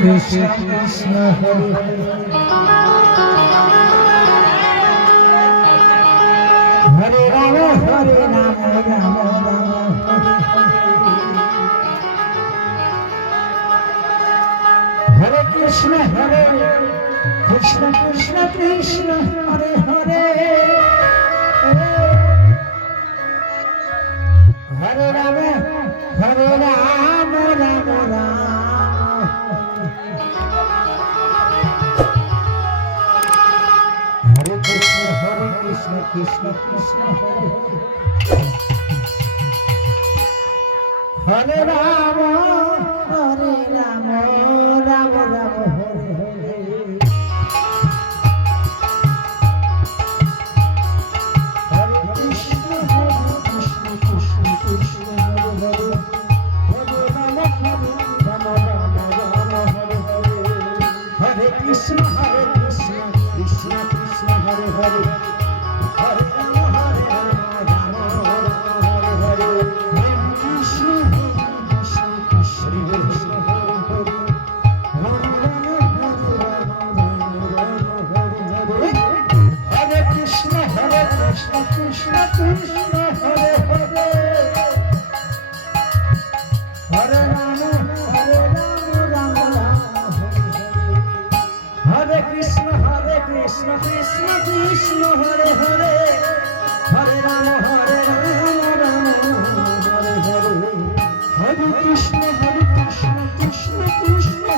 Krishna Krishna Hare Hare Rama Hare Rama Rama Rama Hare Krishna Hare Krishna Krishna Krishna Hare Hare Hare Rama Hare Rama Rama Rama Krishna Krishna Hare Hare Rama Hare Rama Rama Rama Hare Hare Hare Krishna Krishna Krishna Hare Hare Hare Rama Rama Rama Rama Hare Hare Hare Krishna Krishna Krishna Hare Hare Hare Rama Rama Hare Hare Hare Krishna Krishna Krishna Hare Hare Hare Rama Hare Krishna Krishna Krishna Hare Hare Hare Rama Rama Rama Hare Krishna Krishna Krishna Hare Hare Hare Rama Rama Hare Hare Hare Krishna Krishna Krishna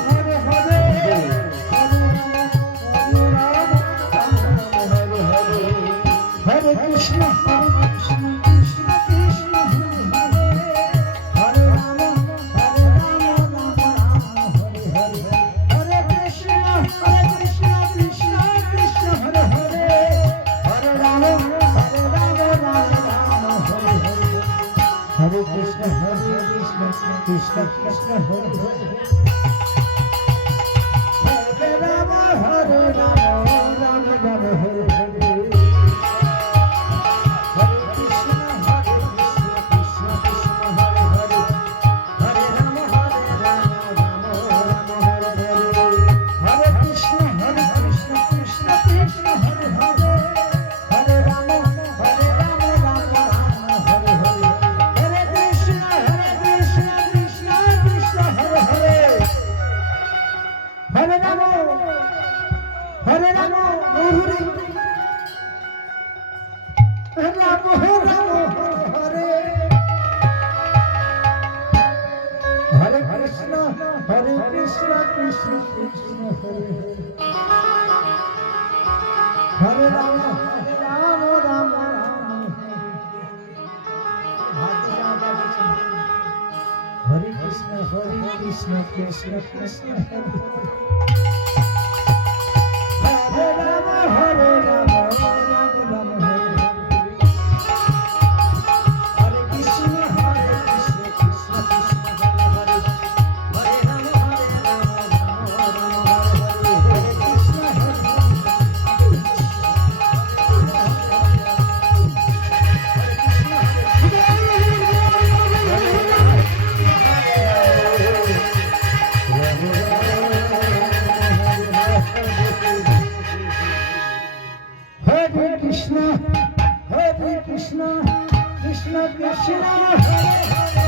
Hare Hare Hare Rama Rama Hare Hare Hare Krishna Krishna Krishna Hare Hare Hare Rama Rama Hare Hare Hare Krishna Krishna Krishna Hare Hare Hare Rama Rama Hare Hare Hare Krishna Krishna Krishna Hare Hare Hare Rama Rama Hare Hare Hare Krishna Krishna Krishna Hare Hare Hare Rama Rama Hare Hare Hare Krishna Krishna Krishna Hare Hare Hare Rama Rama Hare Hare Hare Krishna Krishna Krishna Hare Hare Hare Rama Hare Rama Hare Krishna Krishna Krishna Hare Hare Rama Rama Hare Krishna Krishna Krishna Hare Hare Rama Rama Hare Hare Krishna Krishna Krishna Hare Hare Rama Rama Hare Krishna Krishna Krishna Hare Hare